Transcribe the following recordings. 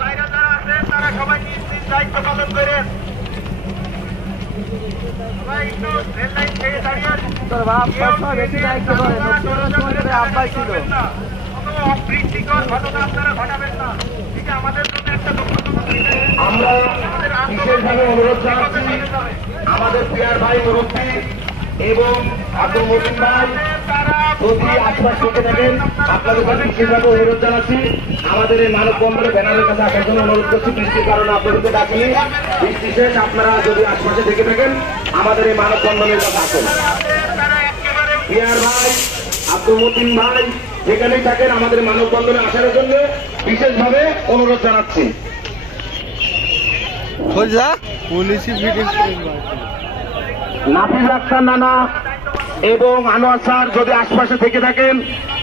বাইরে যারা আছেন তারা সবাই নিজ নিজ দায়িত্ব পালন করেন। সবাই একটু রেল লাইন থেকে দাঁড়িয়ে বেশি দায়িত্ব করে আব্বাই ছিল কোনো অপ্রীতিকর ঘটনা আপনারা ঘটাবেন না। এটা আমাদের জন্য একটা আমরা বিশেষভাবে অনুরোধ জানাচ্ছি আমাদের পিয়ার ভাই মুরব্বী এবং আব্দুল মতিন ভাই যদি আশপাশ থেকে থাকেন আপনাদের কাছে বিশেষভাবে অনুরোধ জানাচ্ছি আমাদের এই মানববন্ধনের ব্যানারের কাছে আসার জন্য অনুরোধ করছি। বৃষ্টির কারণে আপনাদেরকে ডাকিনি, বৃষ্টি শেষ আপনারা যদি আশপাশে থেকে থাকেন আমাদের এই মানববন্ধনের কাছে আসুন। পিয়ার ভাই আব্দুল মতিন ভাই যেখানেই থাকেন আমাদের মানববন্ধনে আসার জন্য বিশেষভাবে অনুরোধ জানাচ্ছি। নাফিজ আক্তার নানা এবং আনোয়ার স্যার যদি আশপাশে থেকে থাকেন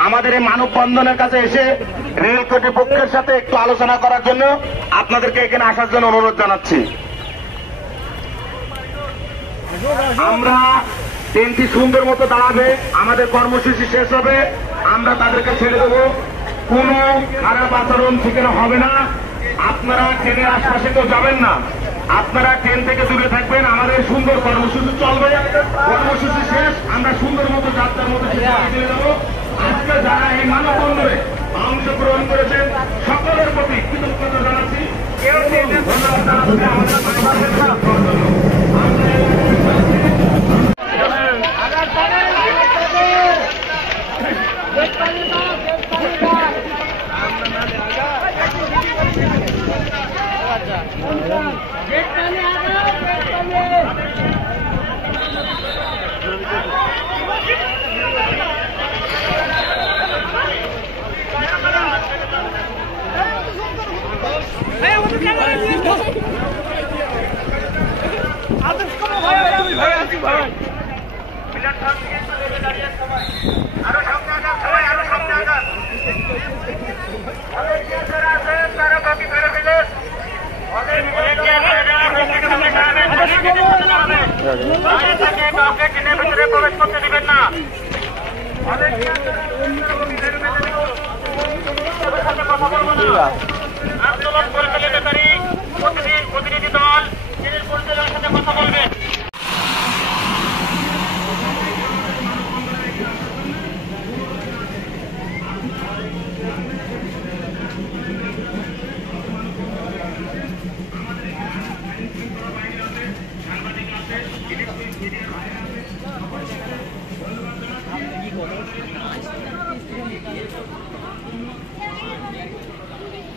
আমাদের এই মানববন্ধনের কাছে এসে রেল কর্তৃপক্ষের সাথে একটু আলোচনা করার জন্য আপনাদেরকে এখানে আসার জন্য অনুরোধ জানাচ্ছি। আমরা ট্রেনটি সুন্দর মতো দাঁড়াবে, আমাদের কর্মসূচি শেষ হবে, আমরা তাদেরকে ছেড়ে দেবো। কোনো খারাপ আচরণ সেখানে হবে না। আপনারা ট্রেনের আশপাশে তো যাবেন না, আপনারা ট্রেন থেকে দূরে থাকবেন। আমাদের সুন্দর কর্মসূচি চলবে, কর্মসূচি শেষ আমরা সুন্দর মতো যাত্রার মতো দিয়ে দেবো। আজকে যারা এই মানববন্ধনে অংশগ্রহণ করেছেন সকলের প্রতি কৃতজ্ঞতা জানাচ্ছি। আরো সামনে আগান, সবাই আরো সামনে আগান। অনেক টিচার আছেন তারা কপি করে ফেলেন। কাউকে ট্রেনের ভিতরে প্রবেশ করতে দিবেন না। অনেক কথা বলবো না। আন্দোলন পরিচালনাকারী প্রতিনিধি দল ট্রেনের পরিচালনার সাথে কথা বলবেন। কি